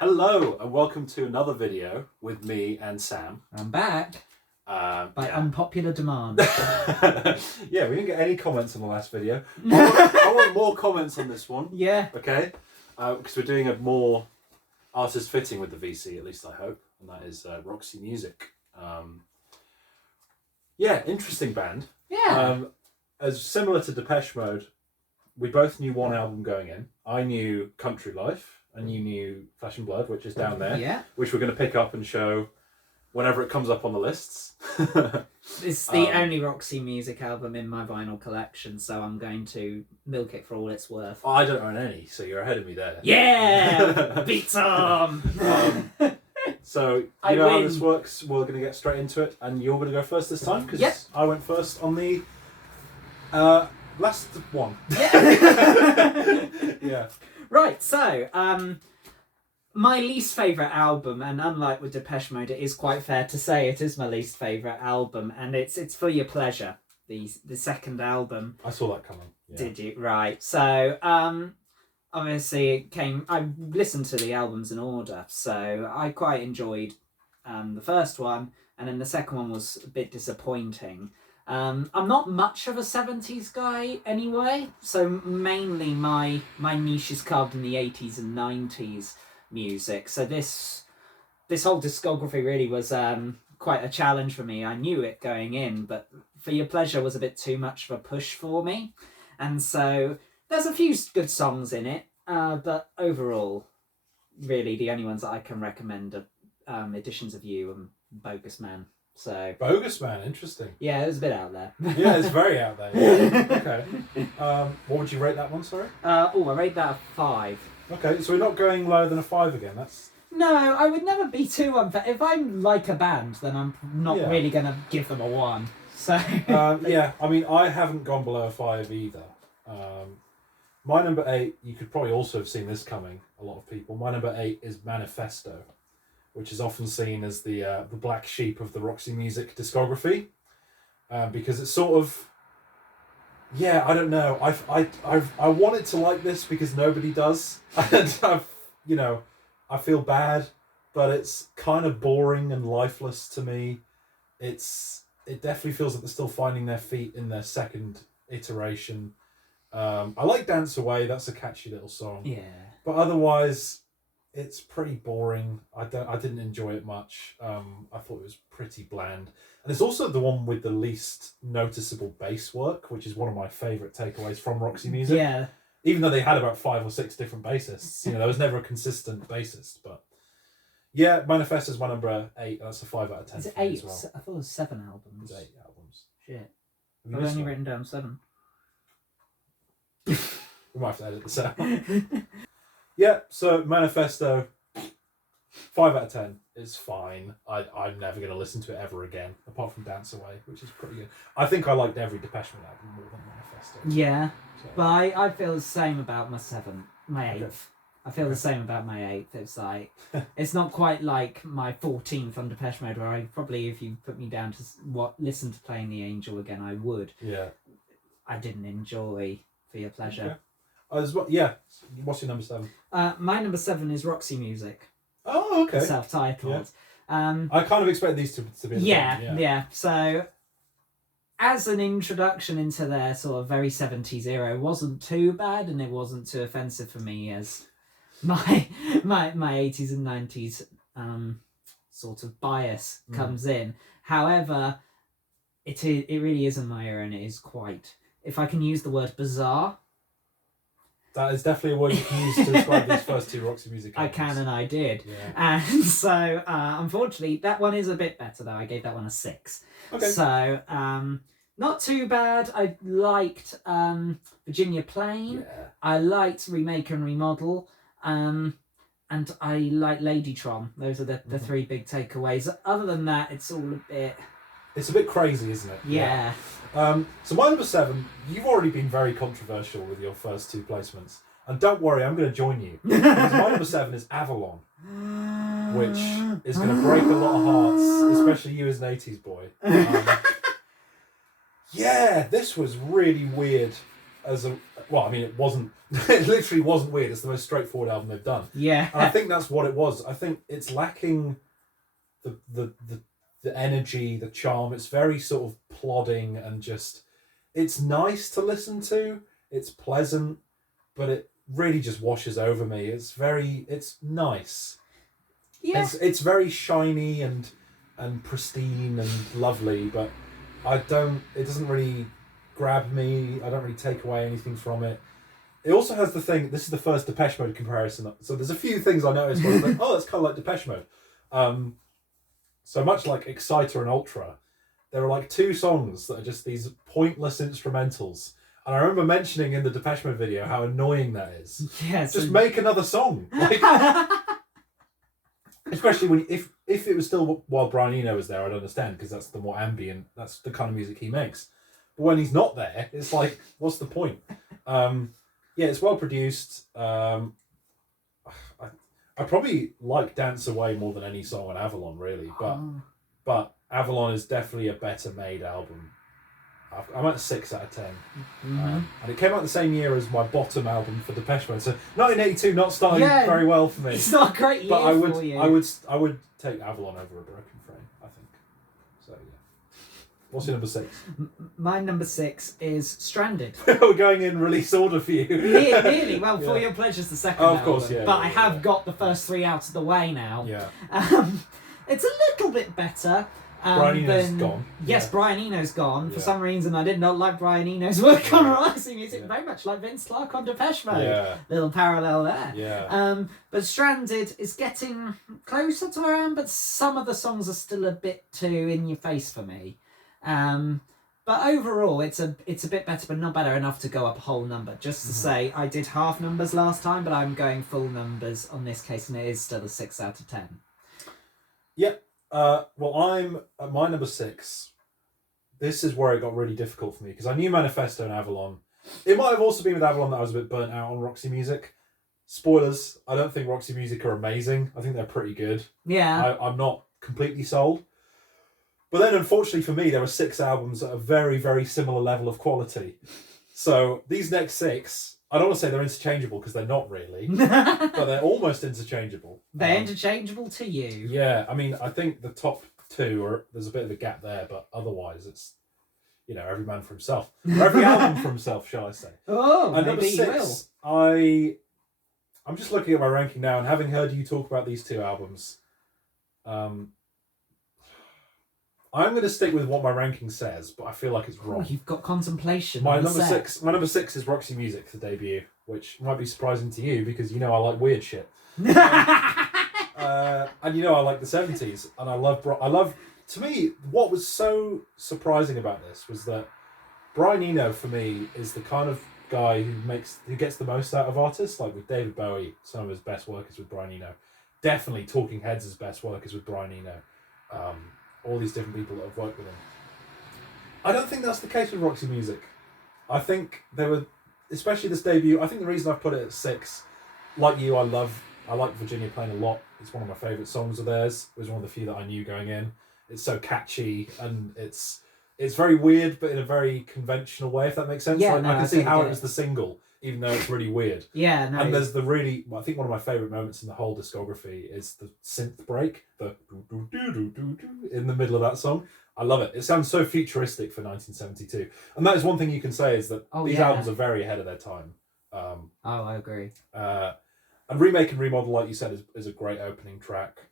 Hello and welcome to another video with me and Sam. I'm back by unpopular demand. Yeah, we didn't get any comments on the last video. I want more comments on this one. Yeah. Okay, because we're doing a more artist fitting with the VC, at least I hope, and that is Roxy Music. Yeah, interesting band. Yeah. As similar to Depeche Mode, we both knew one album going in. I knew Country Life. And you knew Flesh and Blood, which is down there, Yeah. which we're going to pick up and show whenever it comes up on the lists. It's the only Roxy Music album in my vinyl collection, so I'm going to milk it for all it's worth. I don't own any, so you're ahead of me there. Yeah! Beat Tom! So, you know how this works. We're going to get straight into it, and you're going to go first this time, because I went first on the last one. Yeah. Yeah. Right, so, my least favourite album, and unlike with Depeche Mode, it is quite fair to say it is my least favourite album, and it's For Your Pleasure, the second album. I saw that coming. Yeah. Did you? Right. So, obviously I listened to the albums in order, so I quite enjoyed the first one, and then the second one was a bit disappointing. I'm not much of a 70s guy anyway, so mainly my niche is carved in the 80s and 90s music. So this whole discography really was quite a challenge for me. I knew it going in, but For Your Pleasure was a bit too much of a push for me. And so there's a few good songs in it, but overall, really the only ones that I can recommend are Editions of You and Bogus Man. So Bogus Man, interesting. Yeah, it was a bit out there. Yeah, it's very out there. Yeah. Okay. What would you rate that one, sorry? I rate that a 5. Okay, so we're not going lower than a 5 again. That's... No, I would never be too unfair. If I like a band, then I'm not really going to give them a 1. So yeah, I mean, I haven't gone below a 5 either. My number 8, you could probably also have seen this coming, a lot of people. My number 8 is Manifesto, which is often seen as the black sheep of the Roxy Music discography, because it's sort of, yeah, I don't know. I wanted to like this because nobody does, and I feel bad, but it's kind of boring and lifeless to me. It definitely feels like they're still finding their feet in their second iteration. I like Dance Away. That's a catchy little song. Yeah. But otherwise, it's pretty boring. I didn't enjoy it much. I thought it was pretty bland. And it's also the one with the least noticeable bass work, which is one of my favourite takeaways from Roxy Music. Yeah. Even though they had about 5 or 6 different bassists. There was never a consistent bassist. But yeah, Manifesto is my number 8. That's a 5 out of 10. Is it 8? As well. I thought it was 7 albums. It's 8 albums. Shit. Have I've only written down 7. We might have to edit this out. Yeah, so Manifesto, 5 out of 10 is fine. I'm never going to listen to it ever again, apart from Dance Away, which is pretty good. I think I liked every Depeche Mode album more than Manifesto. Yeah, So, but I feel the same about my 8th. Okay. I feel the same about my 8th. It's like, it's not quite like my 14th on Depeche Mode, where I probably, if you put me down to listen to Playing the Angel again, I would. Yeah. I didn't enjoy For Your Pleasure. Okay. Yeah. What's your number 7? My number 7 is Roxy Music. Oh, okay. Self-titled. Yeah. I kind of expect these to be the same. Yeah. So, as an introduction into their sort of very 70s era, it wasn't too bad, and it wasn't too offensive for me as my 80s and 90s sort of bias comes in. However, it really isn't my era, and it is quite, if I can use the word, bizarre. That is definitely a word you can use to describe these first 2 Roxy Music albums. I can, and I did. Yeah. And so, unfortunately, that one is a bit better, though. I gave that one a 6. Okay. So, not too bad. I liked Virginia Plain. Yeah. I liked Remake and Remodel. And I like Ladytron. Those are the 3 big takeaways. Other than that, it's all a bit... It's a bit crazy, isn't it? Yeah. So my number 7, you've already been very controversial with your first 2 placements. And don't worry, I'm going to join you. Because my number 7 is Avalon, which is going to break a lot of hearts, especially you as an 80s boy. Yeah, this was really weird as well, I mean, it wasn't. It literally wasn't weird. It's the most straightforward album they've done. Yeah. And I think that's what it was. I think it's lacking the energy, the charm. It's very sort of plodding and just. It's nice to listen to. It's pleasant, but it really just washes over me. It's nice. Yeah. It's very shiny and pristine and lovely, but it doesn't really grab me. I don't really take away anything from it. It also has the thing, this is the first Depeche Mode comparison, so there's a few things I noticed where I was like, oh, it's kind of like Depeche Mode. So much like Exciter and Ultra, there are like two songs that are just these pointless instrumentals. And I remember mentioning in the Depeche Mode video how annoying that is. Yes. Just make another song. Like, especially when if it was still while Brian Eno was there, I'd understand, because that's the more ambient, that's the kind of music he makes. But when he's not there, it's like, what's the point? Yeah, it's well produced. I probably like Dance Away more than any song on Avalon, really. But Avalon is definitely a better made album. I'm at 6 out of 10. And it came out the same year as my bottom album for Depeche Mode. So 1982 not starting very well for me. It's not a great year for you. I would take Avalon over A Broken Frame, I think. So yeah. What's your number 6? My number 6 is Stranded. We're going in release order for you. Really? Well, For Your Pleasure's the second album. Of course, yeah. But I have got the first 3 out of the way now. Yeah. It's a little bit better. Brian Eno's gone. Yes, Yeah. Brian Eno's gone. Yeah. For some reason, I did not like Brian Eno's work on Roxy music. Yeah. Very much like Vince Clarke on Depeche Mode. Yeah. Little parallel there. Yeah. But Stranded is getting closer to where I am, but some of the songs are still a bit too in your face for me. But overall, it's a bit better, but not better enough to go up a whole number. Just to say, I did half numbers last time, but I'm going full numbers on this case, and it is still a 6 out of 10. Yep. Well, I'm at my number 6. This is where it got really difficult for me, because I knew Manifesto and Avalon. It might have also been with Avalon that I was a bit burnt out on Roxy Music. Spoilers, I don't think Roxy Music are amazing. I think they're pretty good. Yeah. I'm not completely sold. But then, unfortunately for me, there were 6 albums at a very, very similar level of quality. So these next 6, I don't want to say they're interchangeable, because they're not really, but they're almost interchangeable. They're interchangeable to you. Yeah, I mean, I think the top 2 there's a bit of a gap there, but otherwise it's, every man for himself. Or every album for himself, shall I say. Oh, and maybe number 6, you will. I'm just looking at my ranking now, and having heard you talk about these 2 albums, I'm going to stick with what my ranking says, but I feel like it's wrong. Oh, you've got contemplation. My number 6 is Roxy Music, the debut, which might be surprising to you, because I like weird shit. And I like the 70s, and I love. To me, what was so surprising about this was that Brian Eno, for me, is the kind of guy who gets the most out of artists. Like with David Bowie, some of his best work is with Brian Eno. Definitely Talking Heads' best work is with Brian Eno. All these different people that have worked with him. I don't think that's the case with Roxy Music. I think they were, especially this debut, I think the reason I've put it at 6, like you, I like Virginia Plain a lot. It's one of my favourite songs of theirs. It was one of the few that I knew going in. It's so catchy, and it's very weird, but in a very conventional way, if that makes sense. Yeah, I can I see how get it was the single, even though it's really weird. Yeah, no. And there's I think one of my favourite moments in the whole discography is the synth break, the in the middle of that song. I love it. It sounds so futuristic for 1972. And that is one thing you can say, is that these albums are very ahead of their time. I agree. And Remake and Remodel, like you said, is a great opening track.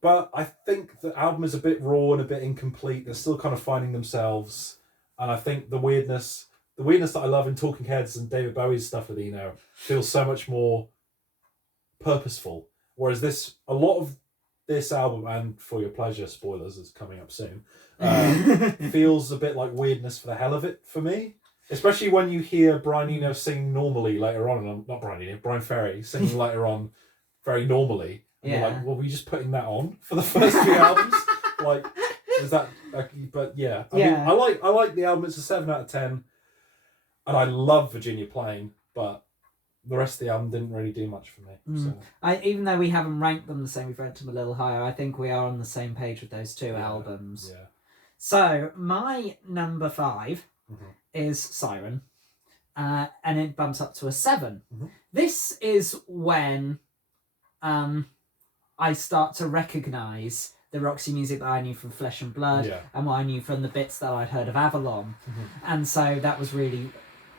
But I think the album is a bit raw and a bit incomplete. They're still kind of finding themselves. And I think the weirdness that I love in Talking Heads and David Bowie's stuff with Eno feels so much more purposeful. Whereas a lot of this album, and For Your Pleasure, spoilers, is coming up soon, feels a bit like weirdness for the hell of it for me. Especially when you hear Brian Eno sing normally later on, and not Brian Eno, Brian Ferry singing later on very normally. And you're like, well, were you just putting that on for the first 3 albums? Like, is that? But yeah, I mean, I like the album. It's a 7 out of 10, and I love Virginia Plain, but the rest of the album didn't really do much for me. So. Even though we haven't ranked them the same, we've ranked them a little higher. I think we are on the same page with those 2 albums. Yeah. So my number 5 is Siren. and it bumps up to a 7. Mhm. This is when I start to recognise the Roxy music that I knew from Flesh and Blood, Yeah. and what I knew from the bits that I'd heard of Avalon. And so that was really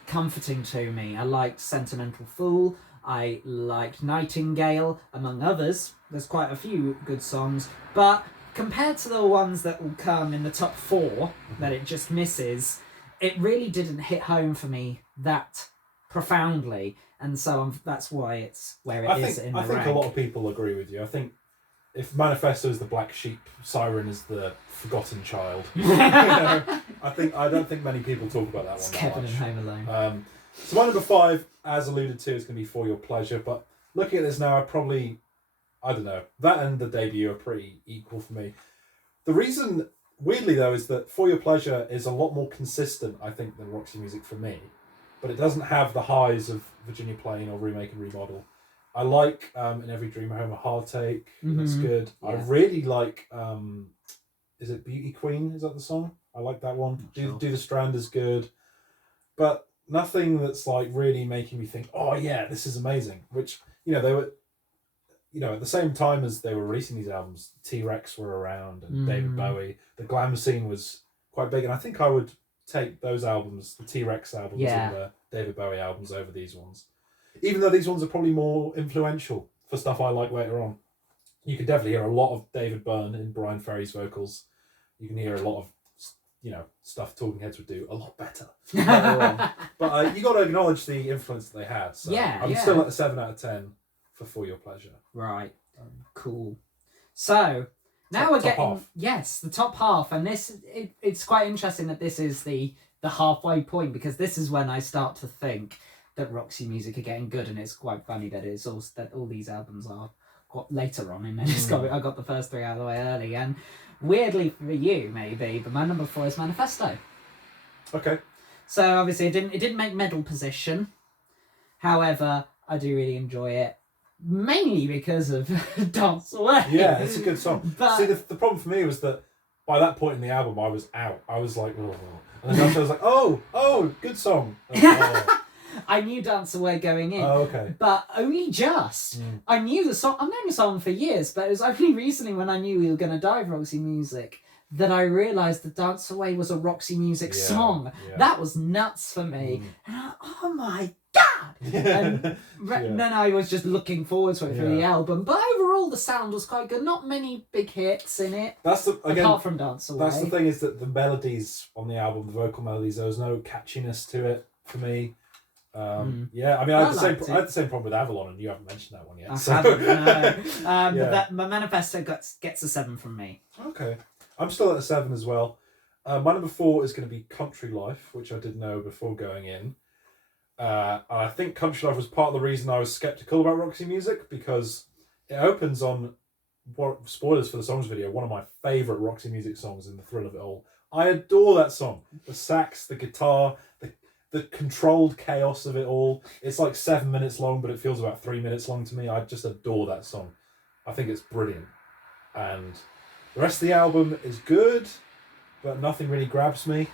comforting to me. I liked Sentimental Fool, I liked Nightingale, among others. There's quite a few good songs, but compared to the ones that will come in the top 4 that it just misses, it really didn't hit home for me that profoundly, and so that's why it's where it is in the rank. I think a lot of people agree with you. I think if Manifesto is the black sheep, Siren is the forgotten child. I don't think many people talk about that it's one. Kevin and Home Alone. So my number 5, as alluded to, is going to be For Your Pleasure. But looking at this now, I don't know. That and the debut are pretty equal for me. The reason, weirdly though, is that For Your Pleasure is a lot more consistent, I think, than Roxy music for me. But it doesn't have the highs of Virginia Plain or Remake and Remodel. I like In Every Dream Home a Heartache. That's good. Yeah. I really like, is it Beauty Queen? Is that the song? I like that one. Do the Strand is good. But nothing that's like really making me think, oh yeah, this is amazing. Which, they were, at the same time as they were releasing these albums, T-Rex were around and David Bowie. The glam scene was quite big. And I think I would take those albums, the T-Rex albums and the David Bowie albums, over these ones. Even though these ones are probably more influential for stuff I like later on. You can definitely hear a lot of David Byrne in Brian Ferry's vocals. You can hear a lot of, stuff Talking Heads would do a lot better later on. But you got to acknowledge the influence that they had. So I'm still at a 7 out of 10 for Your Pleasure. Right. Cool. So now we're getting the top half, and it's quite interesting that this is the halfway point, because this is when I start to think that Roxy music are getting good, and it's quite funny that it's all that all these albums are quite later on, and I got the first 3 out of the way early, and weirdly for you maybe, but my number 4 is Manifesto. Okay. So obviously it didn't make medal position, however I do really enjoy it, mainly because of Dance Away. Yeah, it's a good song. But see, the problem for me was that by that point in the album I was out. I was like, oh. And then I was like, oh, good song. I knew Dance Away going in. Oh, okay. But only just. I knew the song. I've known the song for years, but it was only recently when I knew we were going to dive Roxy music that I realised that Dance Away was a Roxy music song. Yeah. That was nuts for me. And oh my God! And then I was just looking forward to it for the album. But overall, the sound was quite good. Not many big hits in it. Apart from Dance Away. That's the thing, is that the melodies on the album, the vocal melodies, there was no catchiness to it for me. Yeah, I mean, I had the same problem with Avalon, and you haven't mentioned that one yet. But my Manifesto gets a 7 from me. Okay. I'm still at a 7 as well. My number 4 is going to be Country Life, which I didn't know before going in. And I think Country Life was part of the reason I was sceptical about Roxy music, because it opens on, spoilers for the songs video, one of my favourite Roxy music songs, In the Thrill of It All. I adore that song. The sax, the guitar, the controlled chaos of it all. It's like 7 minutes long, but it feels about 3 minutes long to me. I just adore that song. I think it's brilliant. And the rest of the album is good, but nothing really grabs me.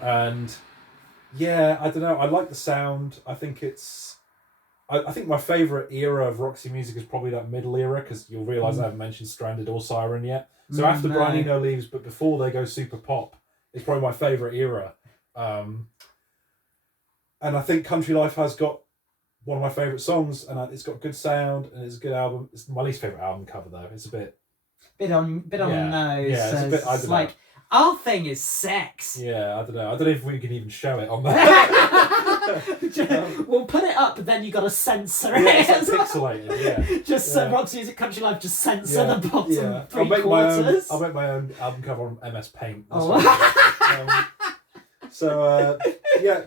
And yeah, I don't know. I like the sound. I think I think my favourite era of Roxy music is probably that middle era, because you'll realise I haven't mentioned Stranded or Siren yet. So after Brian Eno leaves, but before they go super pop, it's probably my favourite era. And I think Country Life has got one of my favourite songs, and it's got good sound, and it's a good album. It's my least favourite album cover, though. It's a bit on the nose. Yeah, it's a bit. I don't know. Like, our thing is sex. Yeah, I don't know. I don't know if we can even show it on that. We'll put it up, but then you got to censor it. Yeah, it's like pixelated. Yeah. Just Roxy Music Country Life, just censor the bottom 3 I'll quarters. I'll make my own album cover on MS Paint.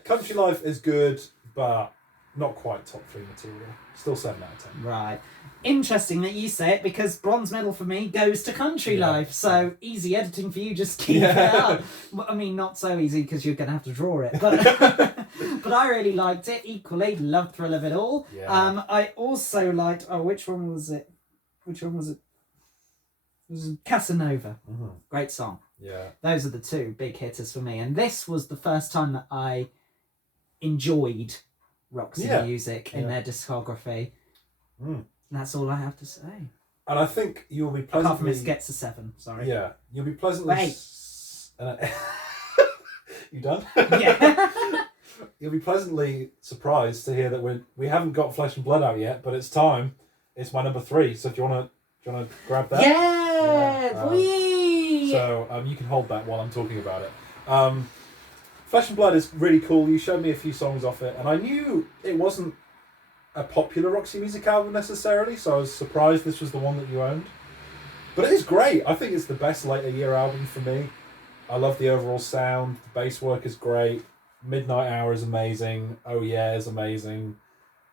Country Life is good, but not quite top 3 material. Still 7 out of 10. Right. Interesting that you say it, because bronze medal for me goes to Country Life. So easy editing for you, just keep it up. I mean, not so easy because you're going to have to draw it. But but I really liked it. Equally, loved Thrill of It All. Yeah. I also liked, which one was it? It was Casanova. Mm-hmm. Great song. Yeah. Those are the 2 big hitters for me. And this was the first time that I enjoyed Roxy Yeah. music in their discography. Mm. That's all I have to say. And I think you'll be Apart from pleasantly... it gets a 7, sorry. Yeah, you'll be pleasantly... Wait. You done? Yeah. You'll be pleasantly surprised to hear that we haven't got Flesh and Blood out yet, but it's time. It's my number 3. So if you wanna grab that? Yeah. So you can hold that while I'm talking about it. Flesh and Blood is really cool. You showed me a few songs off it, and I knew it wasn't a popular Roxy Music album necessarily, so I was surprised this was the one that you owned. But it is great. I think it's the best later year album for me. I love the overall sound. The bass work is great. Midnight Hour is amazing. Oh Yeah is amazing.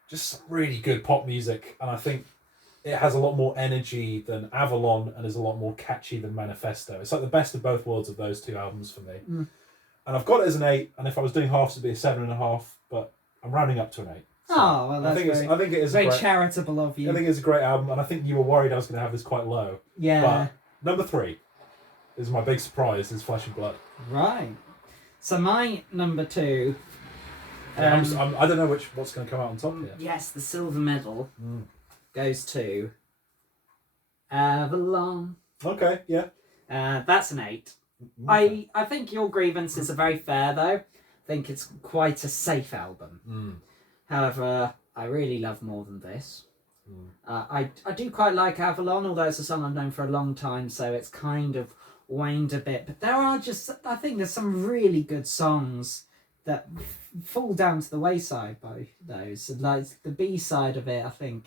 Just some really good pop music, and I think it has a lot more energy than Avalon and is a lot more catchy than Manifesto. It's like the best of both worlds of those two albums for me. Mm. And I've got it as an 8, and if I was doing halves it'd be a 7.5, but I'm rounding up to an 8. So Oh, well, that's I think it is very a great, charitable of you. I think it's a great album, and I think you were worried I was going to have this quite low. Yeah. But number 3 is my big surprise, is Flesh and Blood. Right. So my number 2... I don't know what's going to come out on top here. Yes, the silver medal goes to Avalon. Okay, yeah. That's an 8. I think your grievances are very fair, though. I think it's quite a safe album. However, I really love More Than This. I do quite like Avalon, although it's a song I've known for a long time, so it's kind of waned a bit. But there are I think there's some really good songs that fall down to the wayside by those. Like the B-side of it, I think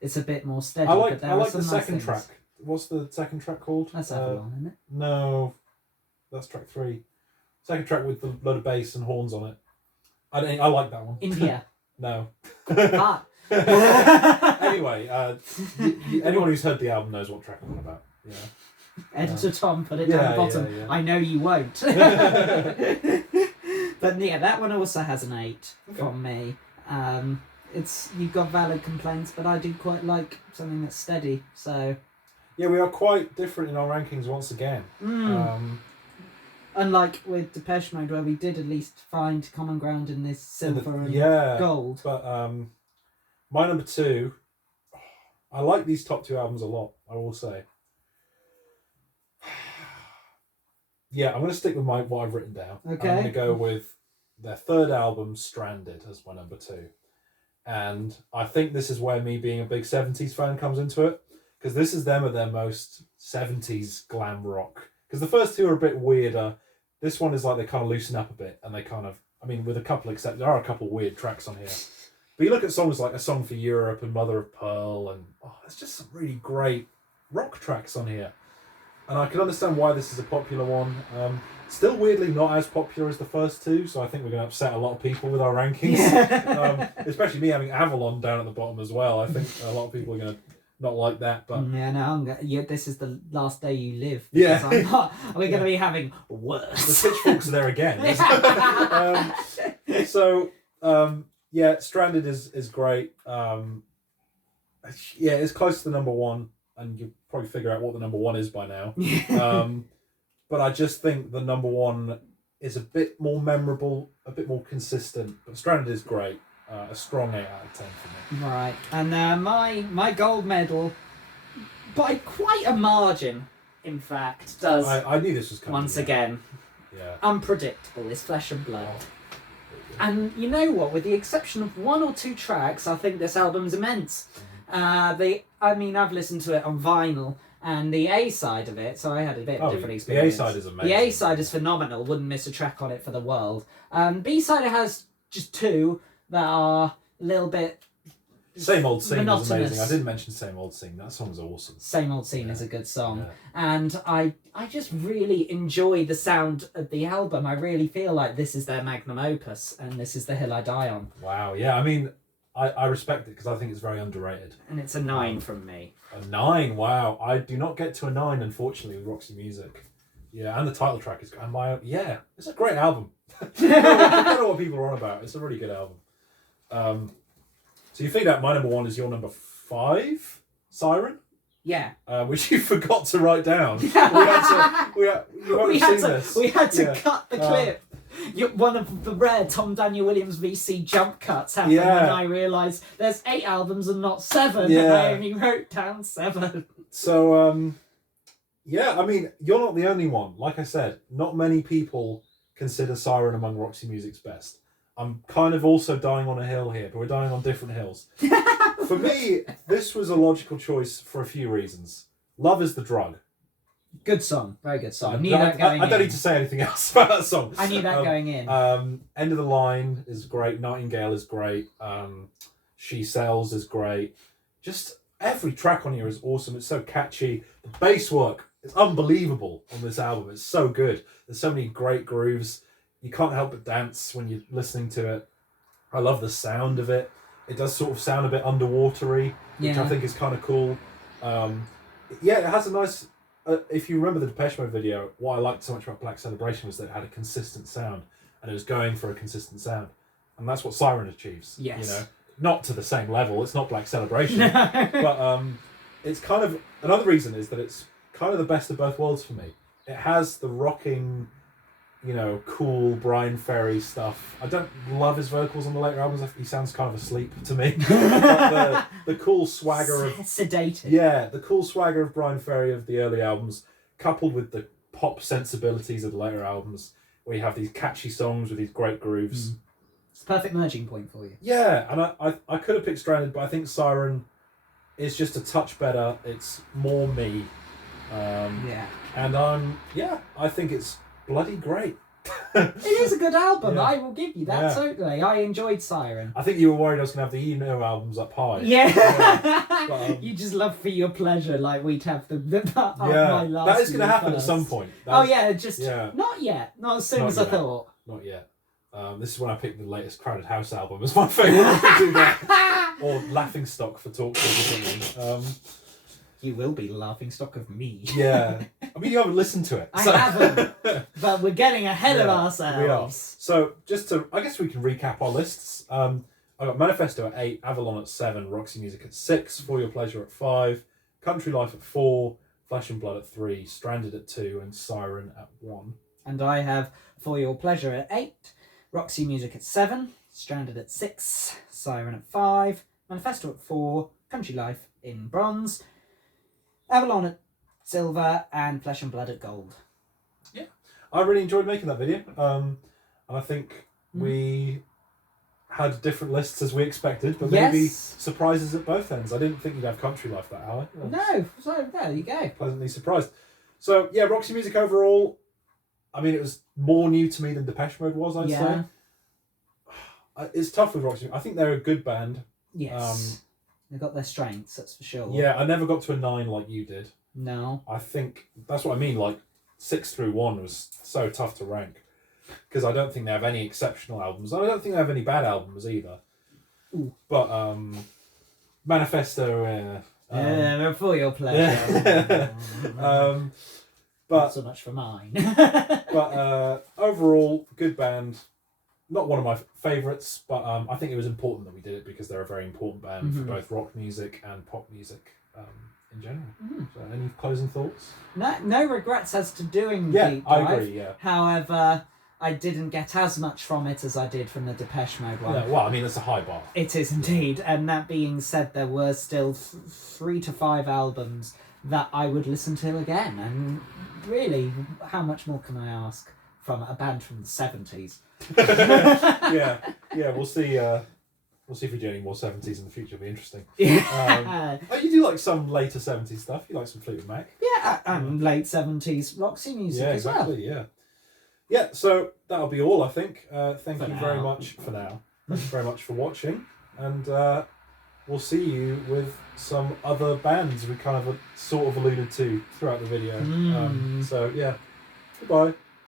it's a bit more steady. I like but the second track. What's the second track called? That's Avalon, isn't it? No, that's track 3. Second track with the load of bass and horns on it. I like that one. India. No. Ah. Anyway, anyone who's heard the album knows what track I'm on about. Yeah. Editor Tom put it down the bottom. Yeah. I know you won't. But yeah, that one also has an 8 from me. You've got valid complaints, but I do quite like something that's steady. So yeah, we are quite different in our rankings once again. Unlike with Depeche Mode, where we did at least find common ground in this silver and gold. But my number 2, I like these top 2 albums a lot, I will say. Yeah, I'm going to stick with what I've written down. Okay. I'm going to go with their third album, Stranded, as my number 2. And I think this is where me being a big 70s fan comes into it, because this is them at their most 70s glam rock. Because the first 2 are a bit weirder. This one is like they kind of loosen up a bit, and they kind of, I mean, with a couple exceptions, there are a couple weird tracks on here. But you look at songs like A Song for Europe and Mother of Pearl, and there's just some really great rock tracks on here. And I can understand why this is a popular one. Still weirdly not as popular as the first 2, so I think we're going to upset a lot of people with our rankings. Yeah. Especially me having Avalon down at the bottom as well. I think a lot of people are going to not like that. But yeah, no, this is the last day you live. Yeah. We're going to be having worse. The pitchforks are there again. Stranded is great. It's close to the number 1. And you'll probably figure out what the number 1 is by now. But I just think the number 1 is a bit more memorable, a bit more consistent. But Stranded is great. A strong 8 out of 10 for me. Right. And my gold medal, by quite a margin, in fact, does... I knew this was coming. Once again. Yeah. Unpredictable is Flesh and Blood. And you know what? With the exception of 1 or 2 tracks, I think this album's immense. I've listened to it on vinyl, and the A side of it, so I had a bit of different experience. The A side is amazing. The A side is phenomenal, wouldn't miss a track on it for the world. B side it has just 2 that are a little bit Same Old Scene monotonous. is amazing. I didn't mention Same Old Scene. That song's awesome. Same Old Scene is a good song. Yeah. And I just really enjoy the sound of the album. I really feel like this is their magnum opus, and this is the hill I die on. Wow, yeah, I mean, I respect it because I think it's very underrated. And it's a 9 from me. A 9, wow. I do not get to a 9, unfortunately, with Roxy Music. Yeah, and the title track is... it's a great album. I don't know what people are on about. It's a really good album. So you figured out my number 1 is your number 5, Siren? Yeah. Which you forgot to write down. You haven't seen this. We had to cut the clip. One of the rare Tom Daniel Williams VC jump cuts happened, and I realised there's 8 albums and not 7, and I only wrote down 7. So, I mean, you're not the only one. Like I said, not many people consider Siren among Roxy Music's best. I'm kind of also dying on a hill here, but we're dying on different hills. For me, this was a logical choice for a few reasons. Love is the Drug. Good song. Very good song. I don't need to say anything else about that song. I knew that going in. End of the Line is great. Nightingale is great. She Sells is great. Just every track on here is awesome. It's so catchy. The bass work is unbelievable on this album. It's so good. There's so many great grooves. You can't help but dance when you're listening to it. I love the sound of it. It does sort of sound a bit underwatery, which I think is kind of cool. It has a nice... if you remember the Depeche Mode video, what I liked so much about Black Celebration was that it had a consistent sound, and it was going for a consistent sound. And that's what Siren achieves. Yes. You know, not to the same level. It's not Black Celebration. But it's kind of... Another reason is that it's kind of the best of both worlds for me. It has the rocking... cool Brian Ferry stuff. I don't love his vocals on the later albums. He sounds kind of asleep to me. But the cool swagger of... Sedated. Yeah, the cool swagger of Brian Ferry of the early albums, coupled with the pop sensibilities of the later albums, where you have these catchy songs with these great grooves. It's the perfect merging point for you. Yeah, and I could have picked Stranded, but I think Siren is just a touch better. It's more me. And I think it's bloody great. It is a good album. Yeah. I will give you that, totally. I enjoyed Siren. I think you were worried I was going to have the albums up high. But, you just love For Your Pleasure, like we'd have my last. That is going to happen at some point. Not yet. Not as soon as I thought. Not yet. This is when I picked the latest Crowded House album as my favourite. Do that. Or Laughing Stock for Talk or something. You will be laughing stock of me. Yeah. I mean, you haven't listened to it. I haven't. But we're getting ahead of ourselves. We are. So, I guess we can recap our lists. I got Manifesto at 8, Avalon at 7, Roxy Music at 6, For Your Pleasure at 5, Country Life at 4, Flesh and Blood at 3, Stranded at 2, and Siren at 1. And I have For Your Pleasure at 8, Roxy Music at 7, Stranded at 6, Siren at 5, Manifesto at 4, Country Life in bronze, Avalon at silver, and Flesh and Blood at gold. Yeah, I really enjoyed making that video. And I think we had different lists as we expected, but maybe surprises at both ends. I didn't think you'd have Country Life that high. No, so there you go. Pleasantly surprised. So, yeah, Roxy Music overall, I mean, it was more new to me than Depeche Mode was, I'd say. It's tough with Roxy. I think they're a good band. Yes. They've got their strengths, that's for sure. Yeah, I never got to a 9 like you did. No. I think that's what I mean. Like 6 through 1 was so tough to rank because I don't think they have any exceptional albums. I don't think they have any bad albums either. Ooh. But Manifesto. For Your Pleasure. But not so much for mine. But overall, good band. Not one of my favourites, but I think it was important that we did it because they're a very important band for both rock music and pop music in general. So, any closing thoughts? No regrets as to doing Yeah, Deep Dive. I agree, yeah. However, I didn't get as much from it as I did from the Depeche Mode one. Yeah, well, I mean, it's a high bar. It is indeed. And that being said, there were still 3 to 5 albums that I would listen to again. And really, how much more can I ask from a band from the 70s? yeah, we'll see. We'll see if we do any more 70s in the future. It'll be interesting. You do like some later 70s stuff. You like some Fleetwood Mac. Yeah, and late 70s Roxy music as well. Yeah, exactly. Yeah, so that'll be all, I think. Thank you very much for now. Thank you very much for watching. And we'll see you with some other bands we kind of sort of alluded to throughout the video. So, yeah. Goodbye.